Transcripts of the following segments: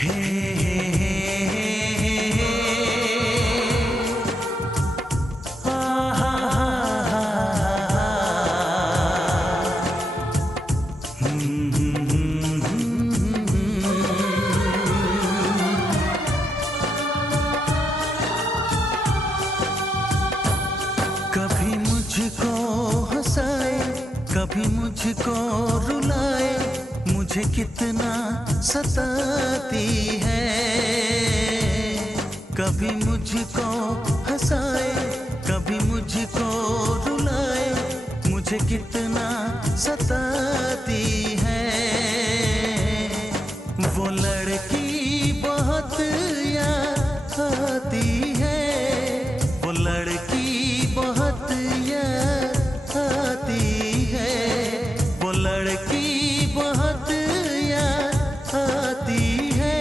हे हे हे हे हा हा हा कभी मुझको हंसाए, कभी मुझको रुलाए, मुझे कितना सताती है। कभी मुझको हंसाए, कभी मुझको रुलाए, मुझे कितना सताती है। वो लड़की बहुत याद आती है, वो लड़की बहुत याद आती है, वो लड़की बहुत याद आती है,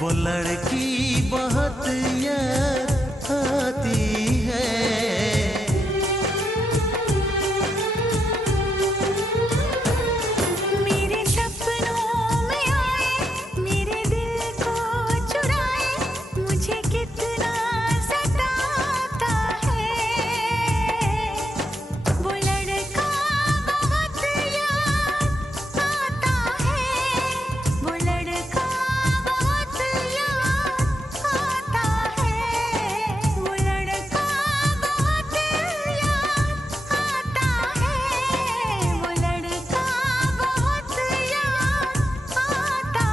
वो लड़की बहुत याद आती है। मेरे सपनों में आए, मेरे दिल को चुराए, मुझे कितना सताता है। वो लड़का बहुत याद आता है, वो लड़का बहुत याद आता है, वो लड़का बहुत याद आता है, वो लड़का बहुत याद आता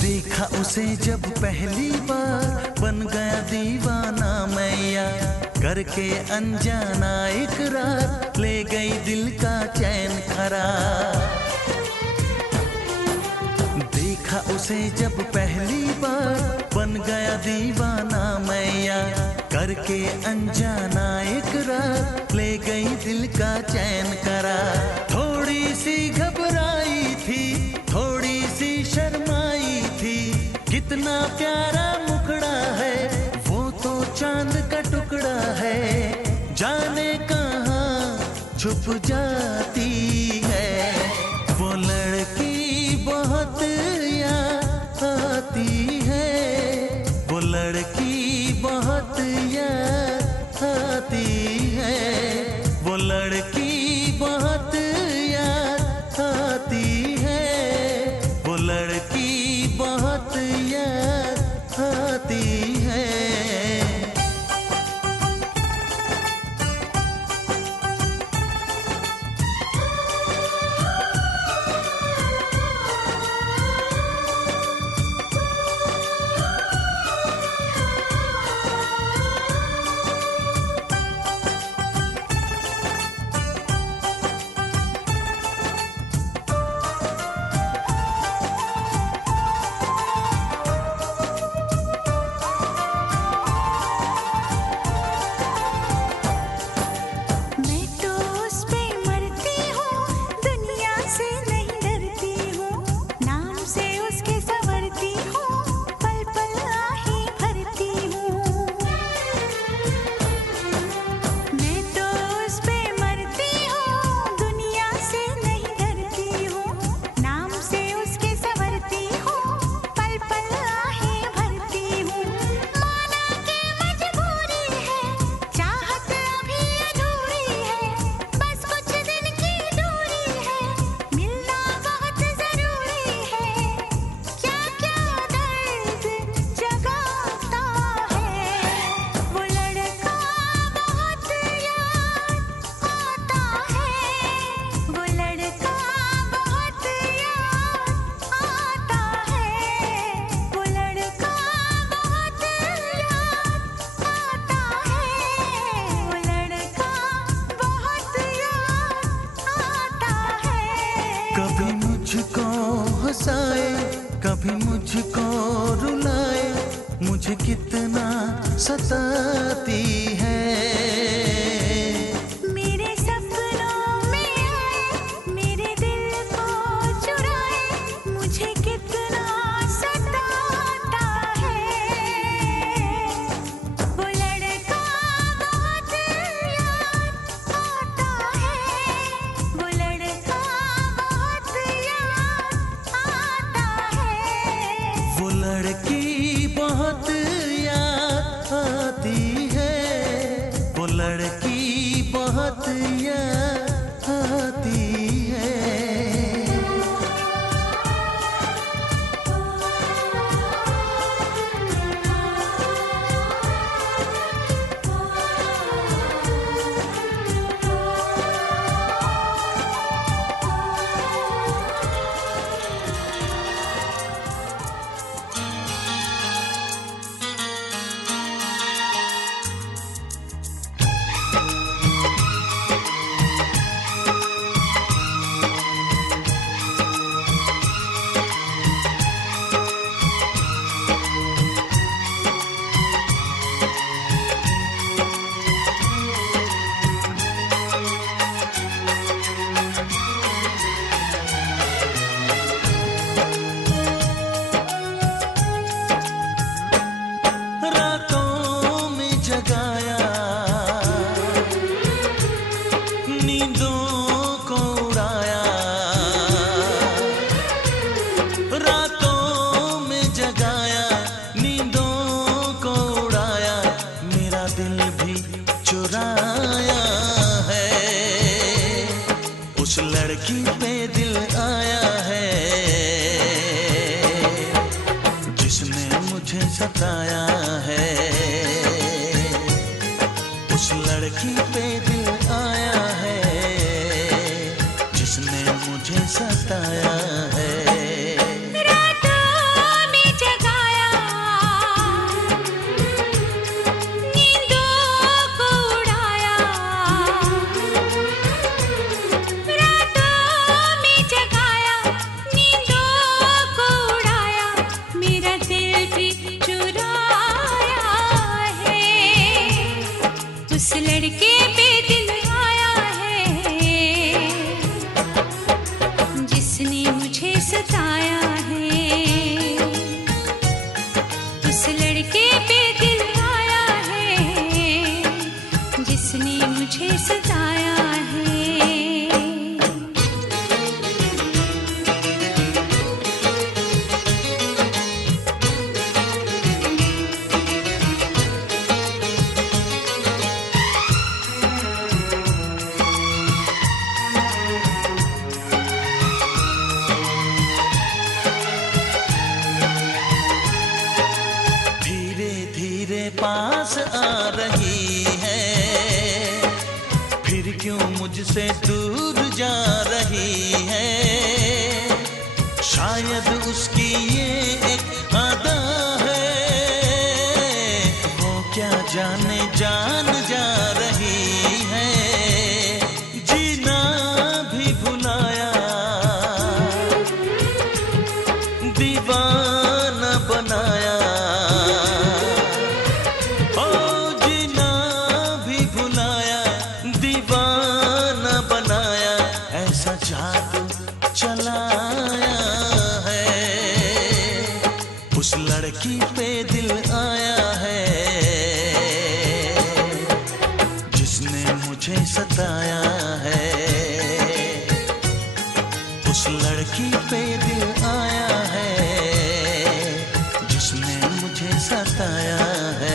देखा उसे जब पहली बार, बन गया दीवाना मैया, करके अनजाना इकरार, ले गई दिल का चैन करार। देखा उसे जब पहली बार, बन गया दीवाना मैया, करके अनजाना इकरार, ले गई दिल का चैन करार। थोड़ी सी घबराई थी, थोड़ी सी शर्माई थी, कितना प्यारा मुखड़ा है, वो तो चांद का टुकड़ा है, जाने कहाँ छुप जाती है। वो लड़की बहुत याद आती है, वो लड़की बहुत याद आती है, वो लड़की बहुत याद आती है, वो लड़की बहुत याद आती है। मैं तो उस पे मरती हूँ, दुनिया से नहीं डरती हूँ, नाम से उसके संवरती हूँ, पल पल आहे भरती हूँ। मैं तो उस पे मरती हूँ, दुनिया से नहीं डरती हूँ, नाम से उसके संवरती हूँ, पल पल आहे भरती हूँ। माना के मजबूरी है, चाहत अभी अधूरी है, बस कुछ दिन की दूरी है, मिलना बहुत जरूरी है। क्या क्या दर्द जगाता है, वो लड़का बहुत याद आता है, वो लड़का बहुत याद आता है, वो लड़का बहुत याद आता है, वो लड़का बहुत याद आता है। कभी मुझको हंसाए, कभी मुझको रुलाए, मुझे कितना सताती है। मेरे सपनों में आए, उस लड़की पे दिल आया है जिसने मुझे सताया है। उस लड़की पे दिल आया है जिसने मुझे सताया है। उस लड़के पे दिल आया है जिसने मुझे सताया है। उस लड़के पे दिल आया है जिसने मुझे सताया है। पास आ रही है फिर क्यों मुझसे दूर जा रही है। शायद उसकी ये एक अदा है वो क्या जाने जान जा रही है। जीना भी भुलाया दीवाना बनाया। जादू चलाया है उस लड़की पे दिल आया है जिसने मुझे सताया है। उस लड़की पे दिल आया है जिसने मुझे सताया है।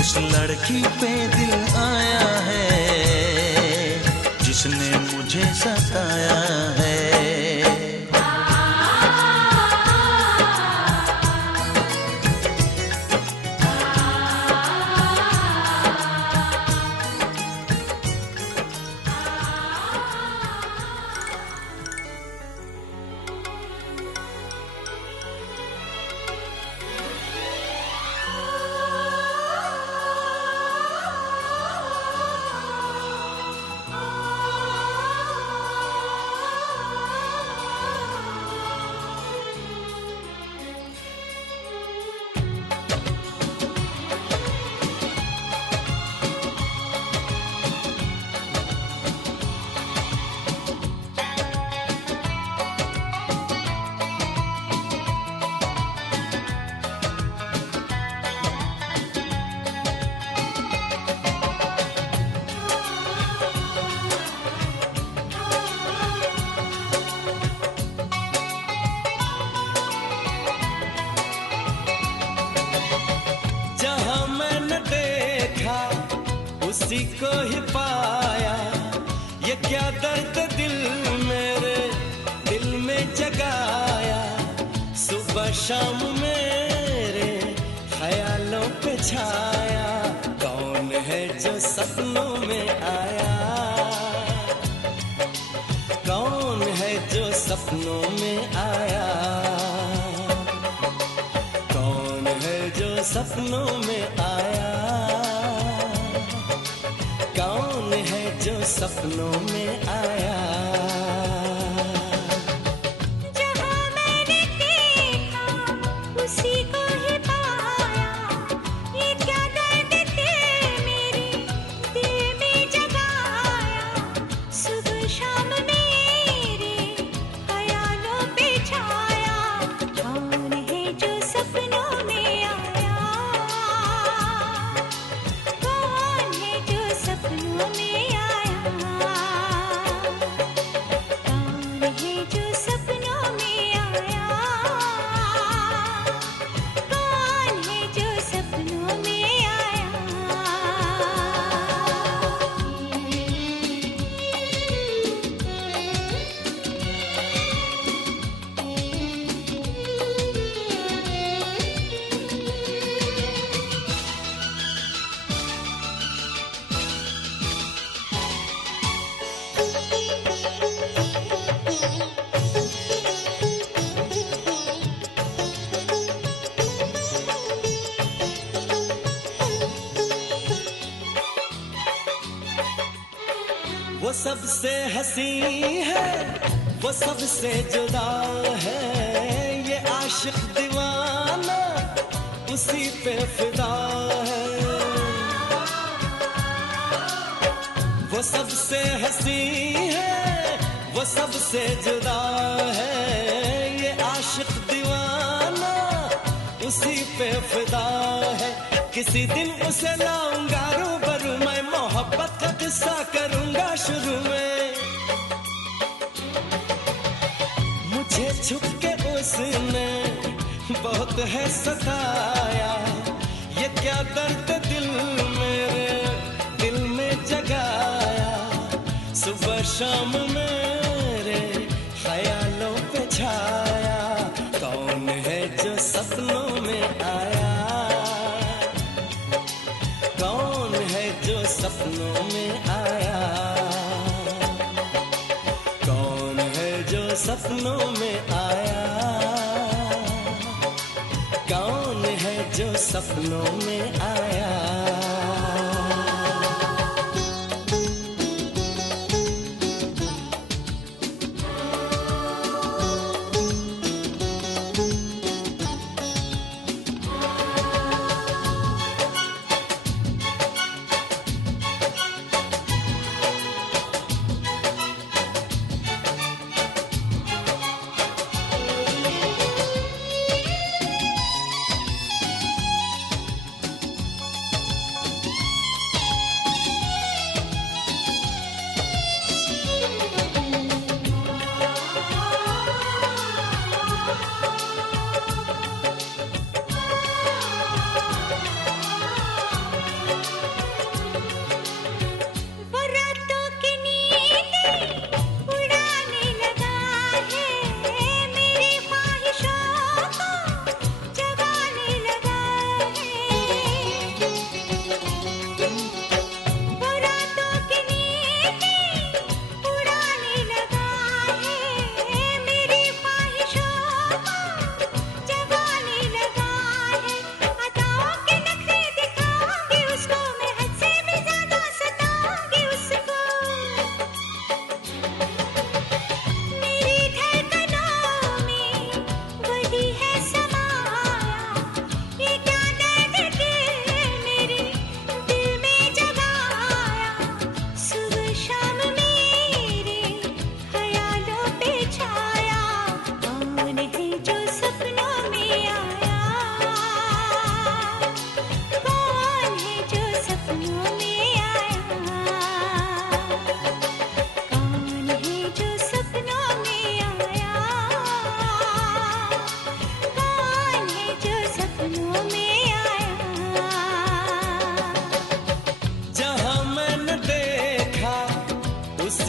उस लड़की पे दिल आया है जिसने मुझे सताया है। को ही पाया, ये क्या दर्द दिल मेरे दिल में जगाया। सुबह शाम मेरे ख्यालों पे छाया, कौन है जो सपनों में आया, कौन है जो सपनों में आया, कौन है जो सपनों में आया, कौन है जो सपनों में आया। जहाँ मैंने देखा उसी को ही पाया, ये क्या दर्द थे मेरे दिल में जगाया। सुबह शाम मेरे ख्यालों पे छाया, कौन है जो सपनों में आया, कौन है जो सपनों में आया, कौन है जो सपनों में आया, कौन है जो सपनों में आया। वो सबसे हंसी है, वो सबसे जुदा है, ये आशिक दीवाना उसी पे फिदा है। वो सबसे हंसी है, वो सबसे जुदा है, ये आशिक दीवाना उसी पे फिदा है। किसी दिन उसे लाऊंगा रूबरू, मैं मोहब्बत का किस्सा करूंगा शुरू में। मुझे छुप के उसने बहुत है सताया, ये क्या दर्द दिल मेरे दिल में जगाया। सुबह शाम मेरे ख्यालों पे छाया, कौन है जो सपनों में आया, कौन है जो सपनों में आया, कौन है जो सपनों में आया, कौन है जो सपनों में आया।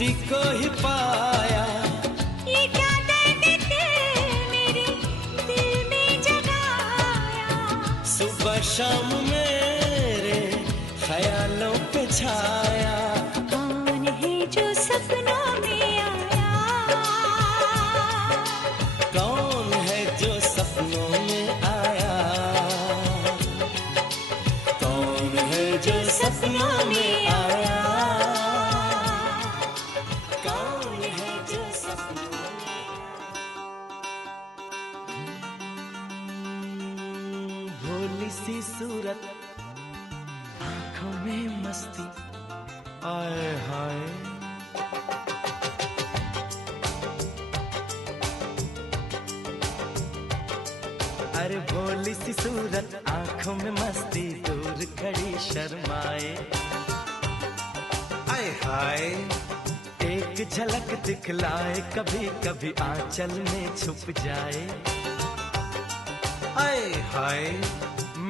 उसी को ही पाया। ये क्या दर्द दिल मेरे दिल में जगाया। सुबह शाम मेरे ख्यालों पे छाया। कौन है जो सपनों में आया। कौन है जो सपनों में आया। कौन है जो सपनों में आया। कौन है जो सपनों में भोली सी सूरत, आंखों में मस्ती, आए हाय। अरे भोली सी सूरत, आंखों में मस्ती, दूर खड़ी शर्माए, आए हाय। एक झलक दिखलाए, कभी कभी आंचल में छुप जाए, आए हाय।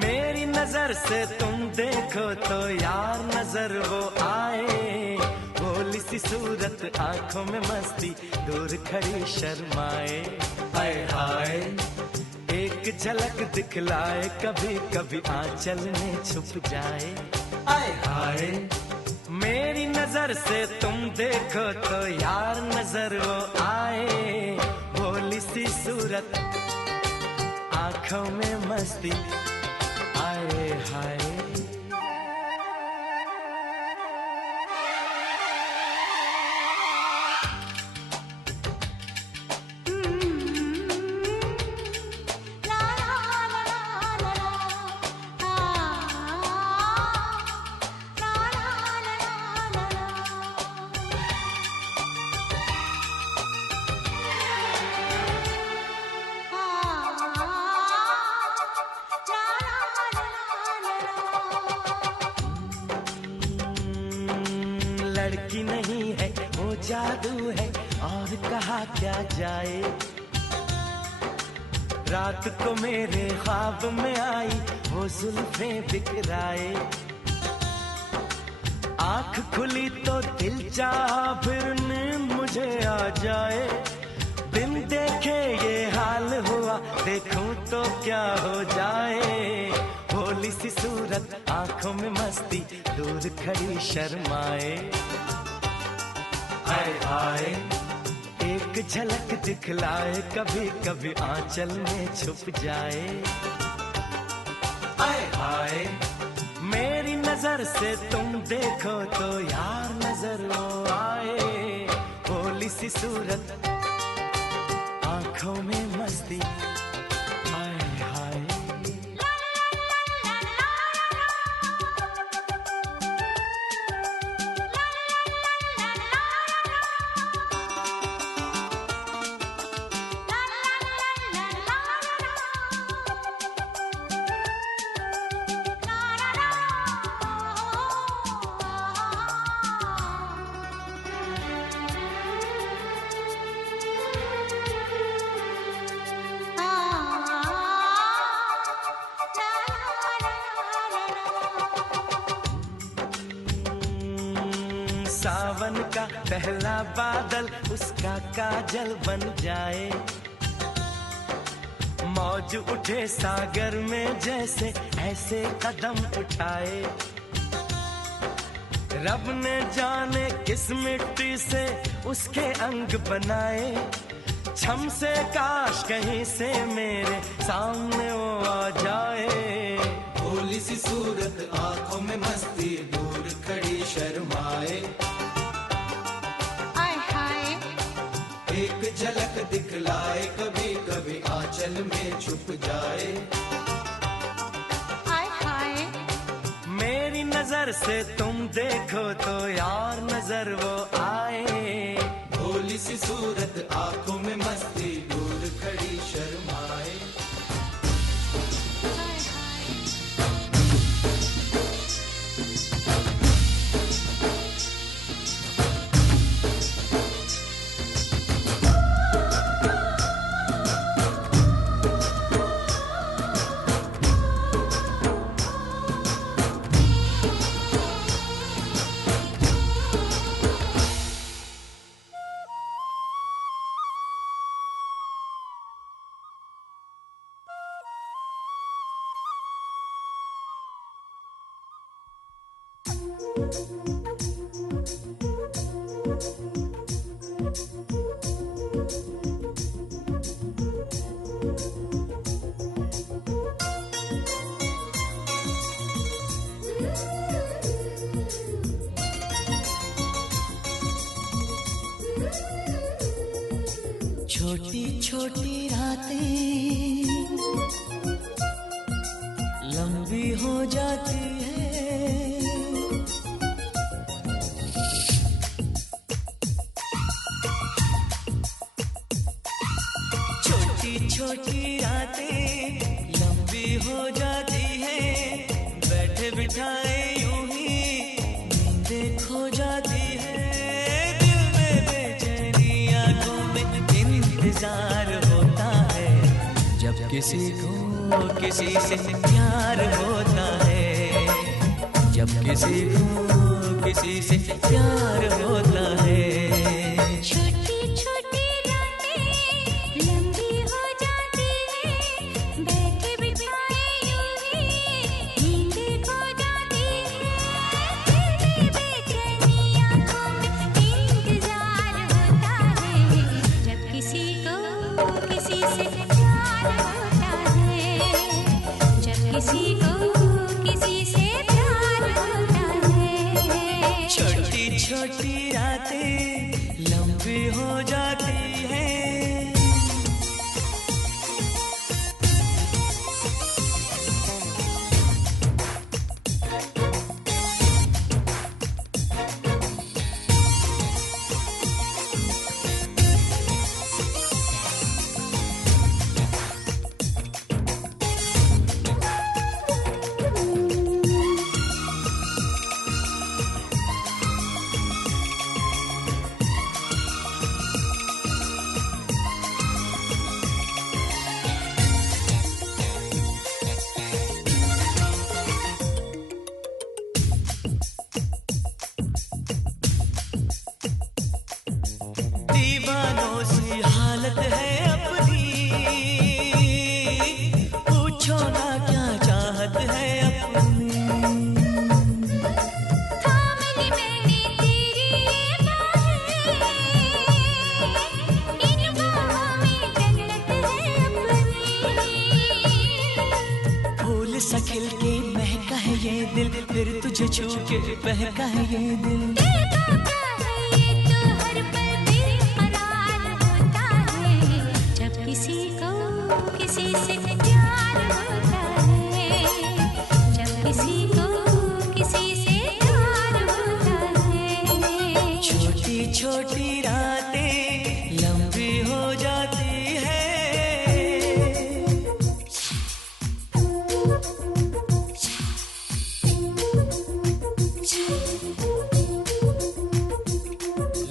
मेरी नजर से तुम देखो तो यार नजर वो आए। भोली सी सूरत, आंखों में मस्ती, दूर खड़ी शर्माए, आए हाय। एक झलक दिखलाए, कभी कभी आंचल में छुप जाए, आए हाय। मेरी नजर से तुम देखो तो यार नजर वो आए। भोली सी सूरत, आंखों में मस्ती, आए हाय। लड़की नहीं है वो जादू है, और कहा क्या जाए। रात को मेरे ख्वाब में आई वो जुल्फें बिखराए। आंख खुली तो दिल चाहा फिर नींद मुझे आ जाए। बिन देखे ये हाल हुआ, देखूं तो क्या हो जाए। भोली सी सूरत, आंखों में मस्ती, दूर खड़ी शर्माए, आए हाय। एक झलक दिखलाए, कभी कभी आंचल में छुप जाए, आए हाय। मेरी नजर से तुम देखो तो यार नजर वो आए। भोली सी सूरत, आंखों में मस्ती, आए हाय। सावन का पहला बादल उसका काजल बन जाए। मौज उठे सागर में जैसे ऐसे कदम उठाए। रब ने जाने किस मिट्टी से उसके अंग बनाए। छम से काश कहीं से मेरे सामने वो आ जाए। भोली सी सूरत, आंखों में मस्ती, दूर खड़ी शर्माए। आय हाय। एक झलक दिखलाए, कभी कभी आंचल में छुप जाए, आय हाय। मेरी नजर से तुम देखो तो यार नजर वो आए। भोली सी सूरत, आंखों में मस्ती, दूर खड़ी शर्माए। छोटी छोटी रातें लंबी हो जाती है, छोटी छोटी रातें लंबी हो जाती है, बैठे बिठाए यूं ही नींदें खो जाती है, दिल में बेचैनी आंखों में इंतजार होता है, जब किसी को किसी से प्यार होता है, जब किसी को किसी से प्यार होता है। छोटी छोटी रातें लंबी हो जाती है, बैठे बिठाए यूं ही नींदें खो जाती है, दिल में बेचैनी आंखों में इंतजार होता है, जब किसी को किसी से प्यार होता है, जब किसी को किसी से प्यार होता है। छोटी छोटी रातें लंबी हो जाती है। दीवानों सी हालत है अपनी, पूछो ना क्या चाहत है अपनी, थाम ली मैंने तेरी ये बाहें, इन बाहों में जन्नत है अपनी, फूल सा खिल के महका है ये दिल, फिर तुझे छू के बहका है ये दिल, देखा क्या है ये तो हर पल बेकरार होता है, जब किसी को किसी से प्यार होता है, जब किसी को किसी से प्यार होता है। छोटी छोटी रातें लंबी हो जाती है।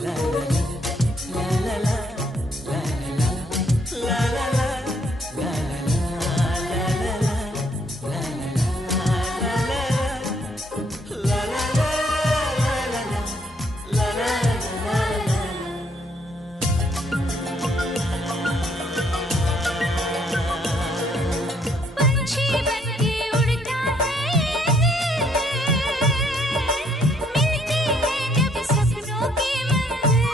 ला ला ला ला ला ला ला ला ला पंछी बनके उड़ता है ये दिल, मिलती है जब सपनों की मंजिल,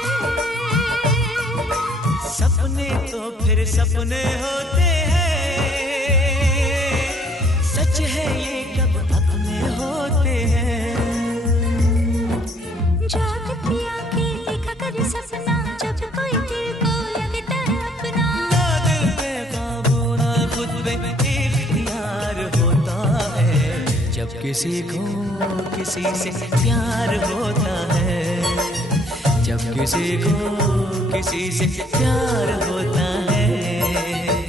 सपने तो फिर सपने होते हैं, सच है ये कब अपने होते हैं, जागती आंखें देखा कर सपना, जब कोई दिल को लगता है अपना, ना दिल पे काबू ना खुद पे इख्तियार होता है, जब किसी को किसी से प्यार होता है, जब किसी को किसी से प्यार होता है।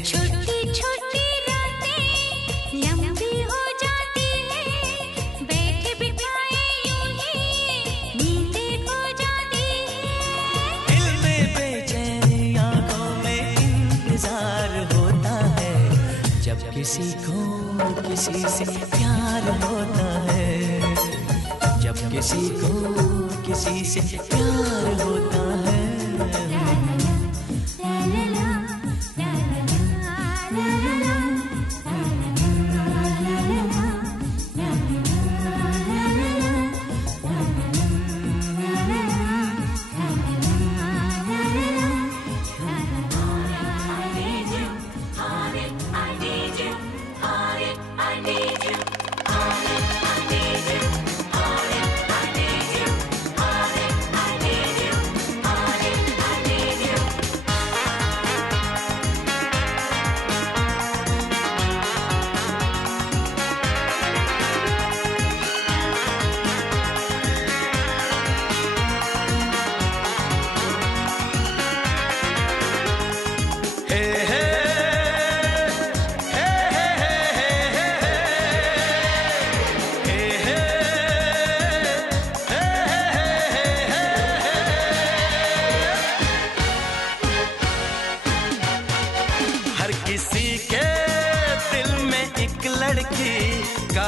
छोटी छोटी रातें लंबी हो जाती है, बैठे बिठाए यूं ही नींदें खो जाती है, दिल में बेचैनी आंखों में इंतजार होता है, जब किसी को किसी से प्यार होता है, जब किसी को किसी से प्यार होता है। I need you.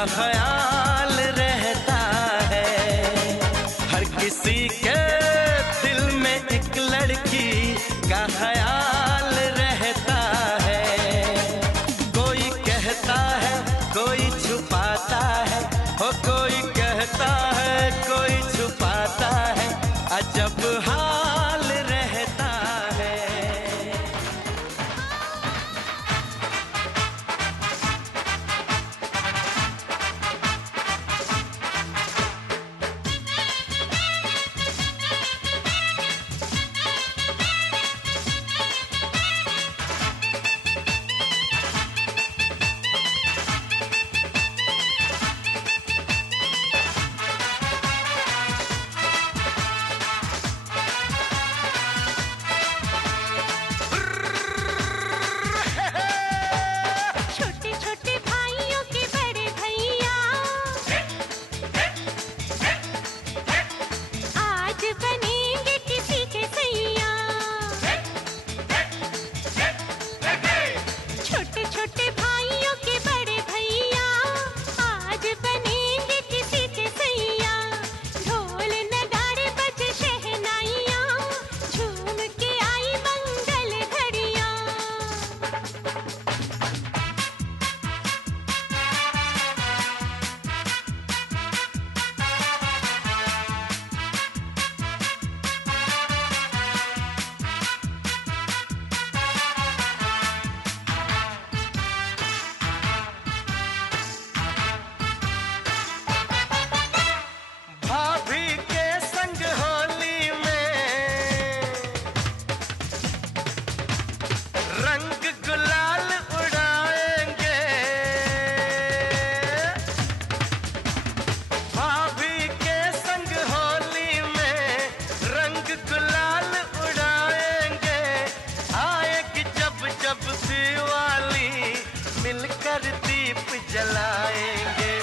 ख्याल रहता है। हर किसी के दिल में एक लड़की का ख्याल रहता है। कोई कहता है कोई छुपाता है, हो कोई कहता है कोई छुपाता है, अजब हाल रहता है। छोटे छोटे भाइयों के बड़े भैया आज बनेंगे किसी के सैया। छोटे छोटे भाइयों के बड़े भैया आज बनेंगे किसी के सैया। ढोल नगाड़े बजे शहनाइयाँ, झूम के आई मंगल घड़ियाँ। भाभी के संग होली में रंग गुलाल उड़ाएंगे। भाभी के संग होली में रंग गुलाल उड़ाएंगे। आएगी जब जब दिवाली मिलकर दीप जलाएंगे।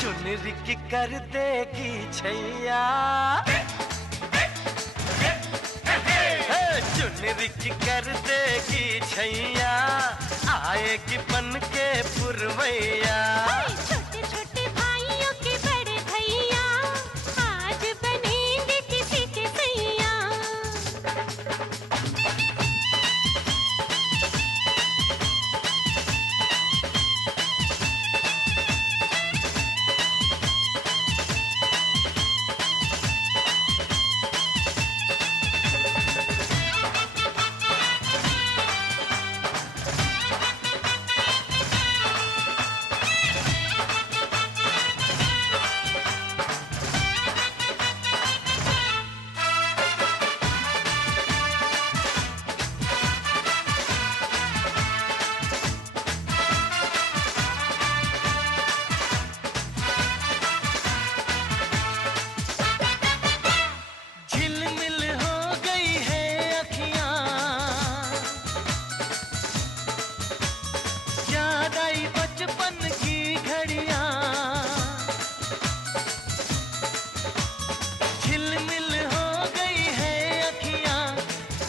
चुनरी की कर देगी छैया, चुनरी की कर देगी छैया, आएगी बन के पुरवैया। छोटे छोटे भाइयों के बड़े भैया आज बनेंगे किसी के सैया। झिलमिल हो गई है अखियां, याद आई बचपन की घड़ियां। झिलमिल हो गई है अखियां,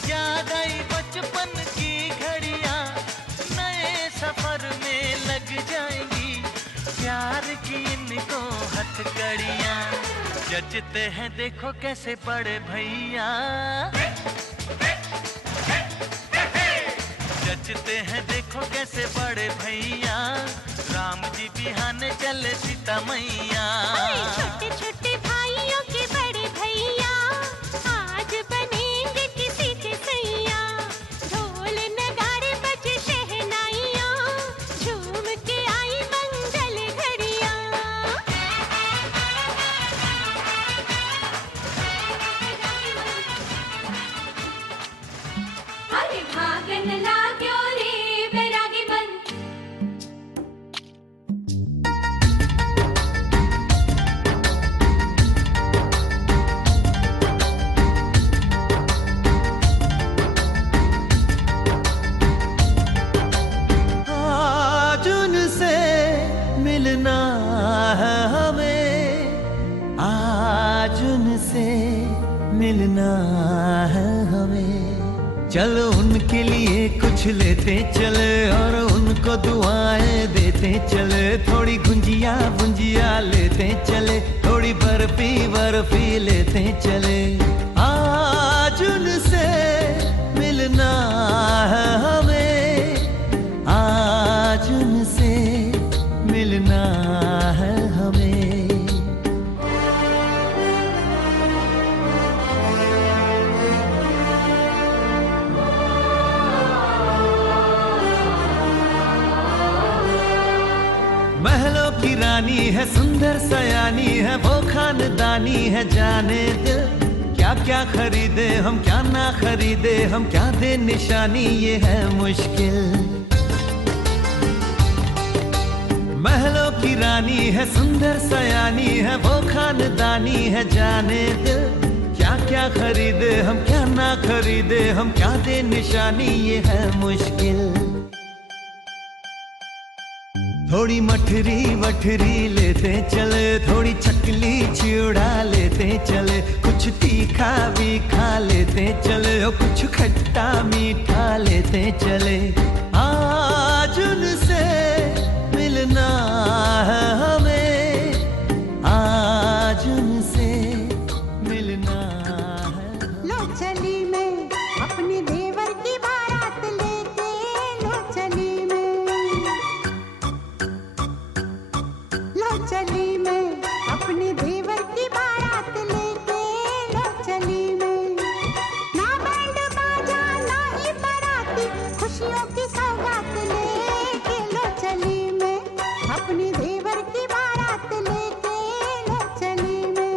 याद आई बचपन की घड़ियां। नए सफर में लग जाएंगी प्यार की इनको हथकड़ियां। जचते हैं देखो कैसे बड़े भैया, जचते हैं देखो कैसे बड़े भैया। राम जी बिहाने चले सीता मैया। छोटे छोटे भाइयों के बड़े भैया आज बनेंगे किसी के सैया। ढोल नगाड़े बजे शहनाइयाँ, झूम के आई मंगल घड़ियाँ। अरे भागन लाग्यो रे बैरागी बन। आज उनसे मिलना है हमें, आज उनसे मिलना है हमें। चलो उनके लिए कुछ लेते चले और उनको दुआएं देते चले। थोड़ी गुंजिया गुंजिया लेते चले, थोड़ी बर्फी बर्फी लेते चले। आज उनसे मिलना है हमें, आज उनसे मिलना है हमें। महलों की रानी है, सुंदर सयानी है, वो खानदानी है, जाने दिल क्या क्या खरीदे हम, क्या ना खरीदे हम, क्या दे निशानी, ये है मुश्किल। महलों की रानी है, सुंदर सयानी है, वो खानदानी है, जाने दिल क्या क्या खरीदे हम, क्या ना खरीदे हम, क्या दे निशानी, ये है मुश्किल। थोड़ी मठरी वठरी लेते चले, थोड़ी चकली चिड़ा लेते चले, कुछ तीखा भी खा लेते चले और कुछ खट्टा मीठा लेते चले। आज उनसे मिलना है हमें, आज उनसे मिलना है। लो चली मैं अपने देवर की बारात लेके, लो चली चली मैं अपने देवर की बारात लेके, लो चली मैं। ना बैंड बाजा ना ही बाराती, खुशियों की सौगात लेके, लो चली मैं अपने देवर की बारात लेके, लो चली मैं।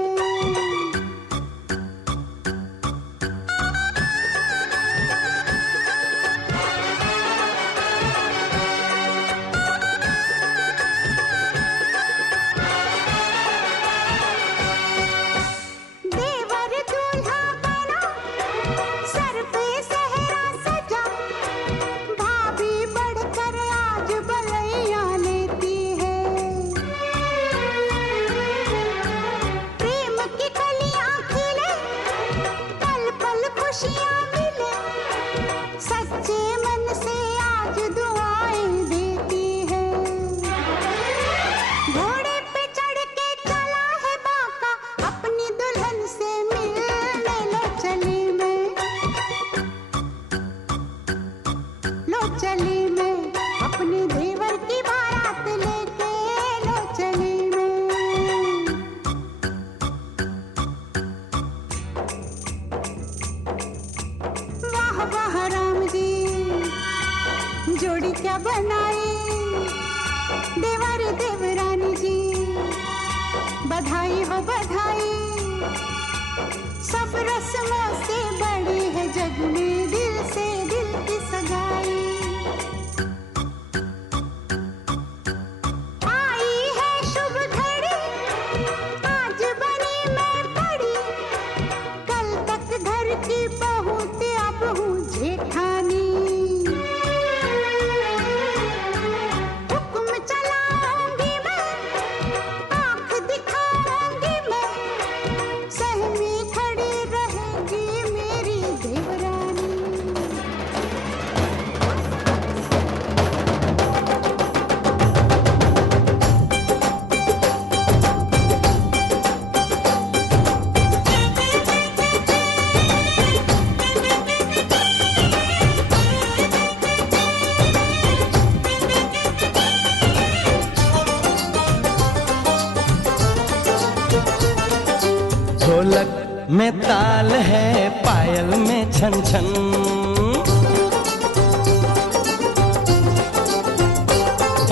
सच्चे मन से आज दुआएं देती है। घोड़े पे चढ़ के चला है बाका, अपनी दुल्हन से मिलने, लो चली मैं, लो चली मैं अपने देवर की बारात लेके, लो चली मैं। वाह वाह राम जी जोड़ी क्या बनाई, देवर देवरानी जी बधाई हो बधाई। सब रस्मों से बड़ी है जग में दिल से दिल की सगाई। आई है शुभ घड़ी आज बनी मैं बड़ी, कल तक घर की बहू ते अब हूँ जेठानी। हुक्म चलाऊंगी मैं, आंख दिखाऊंगी मैं, सहमी खड़ी रहेगी मेरी देवरानी। ढोलक में ताल है, पायल में छन छन,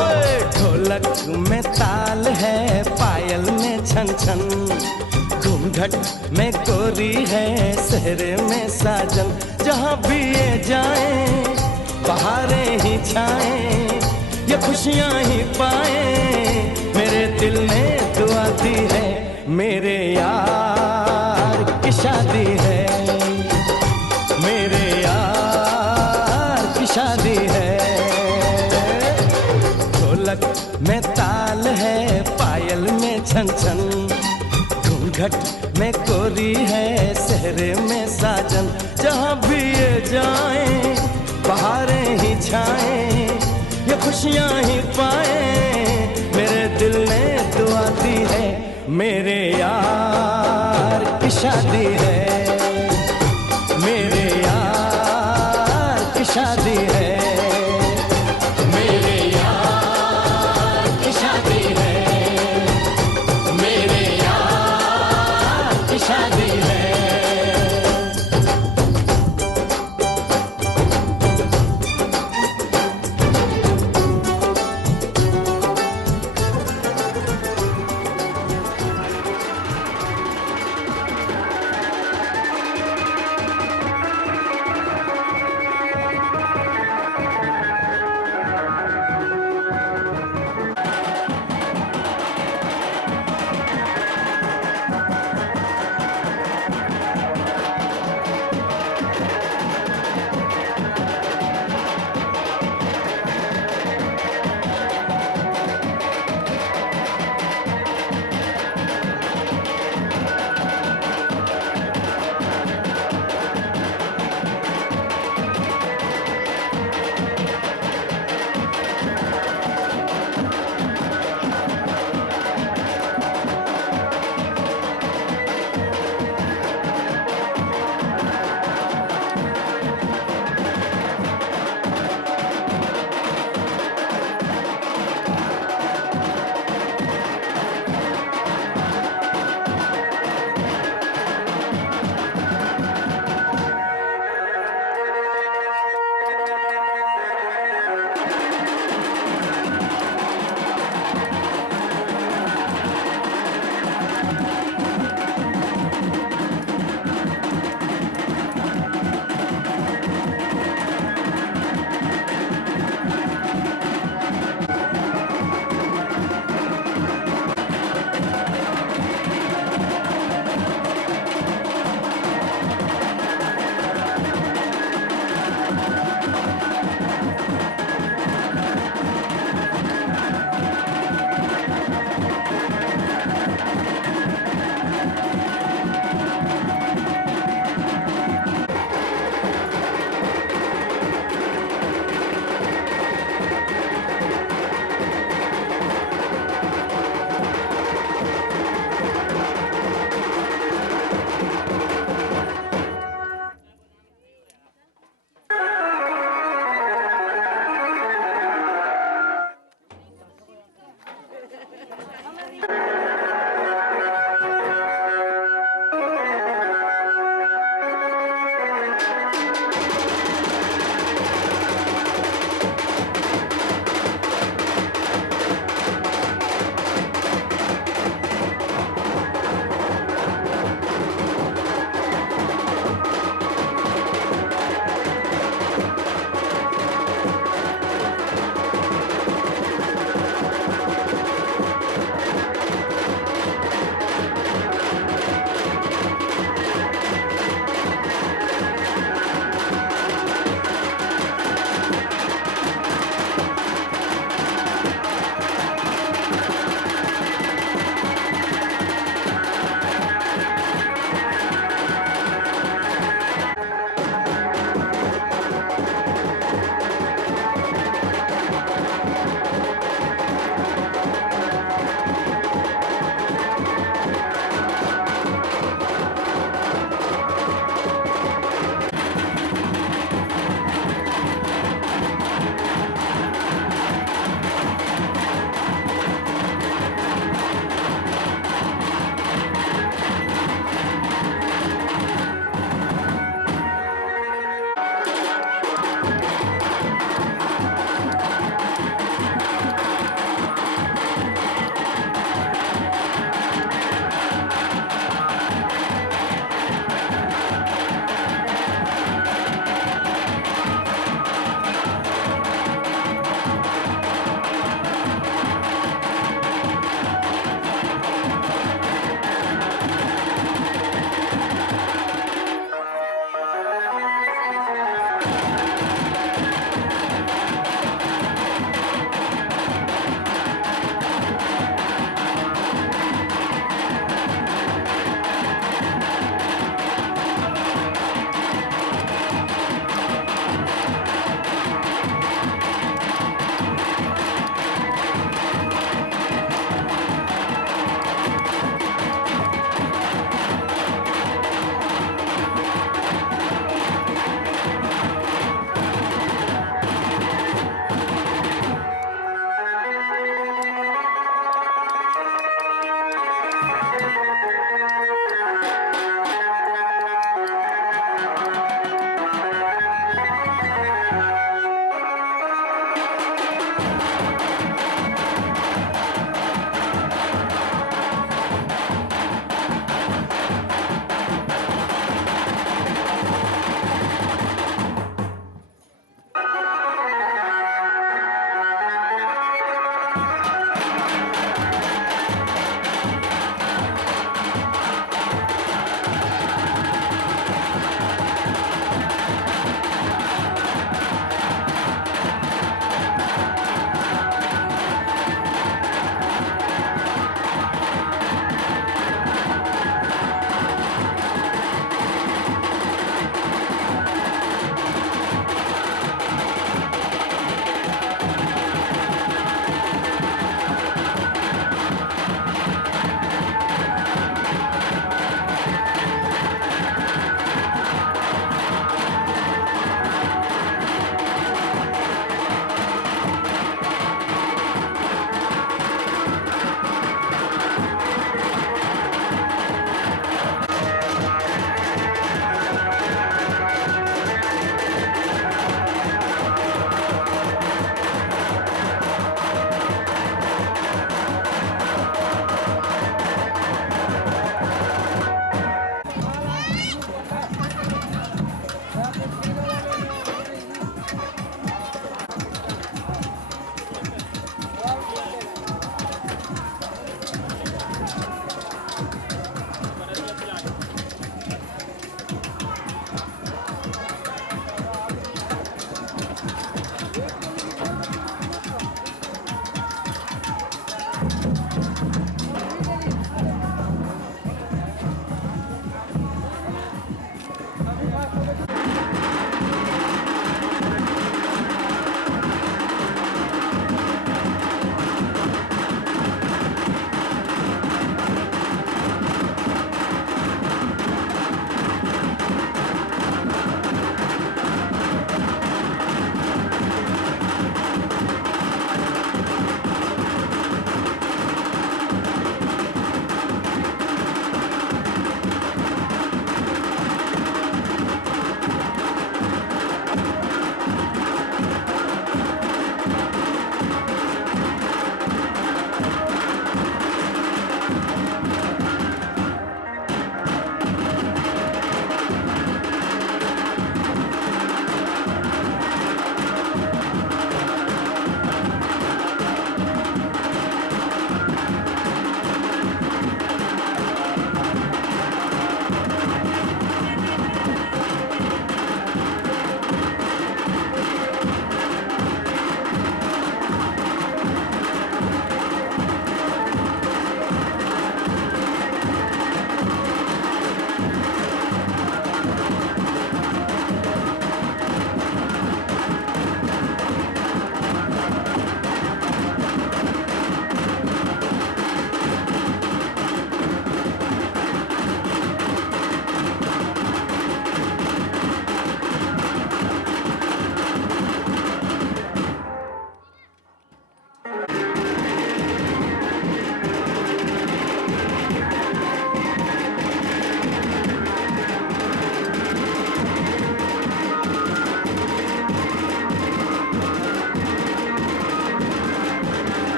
ओए ढोलक में ताल है, पायल में छन छन। घूंघट में गोरी है, सेहरे में साजन, जहाँ भी ये जाए बहारें ही छाए, ये खुशियाँ ही पाए। मेरे दिल में दुआ दी है, मेरे यार की शादी है, मेरे यार की शादी है। ढोलक में ताल है, पायल में छन छन, घूंघट में कोरी है, सेहरे में साजन, जहाँ भी ये जाए खुशियां ही पाए, मेरे दिल ने दुआ दी है, मेरे यार की शादी है।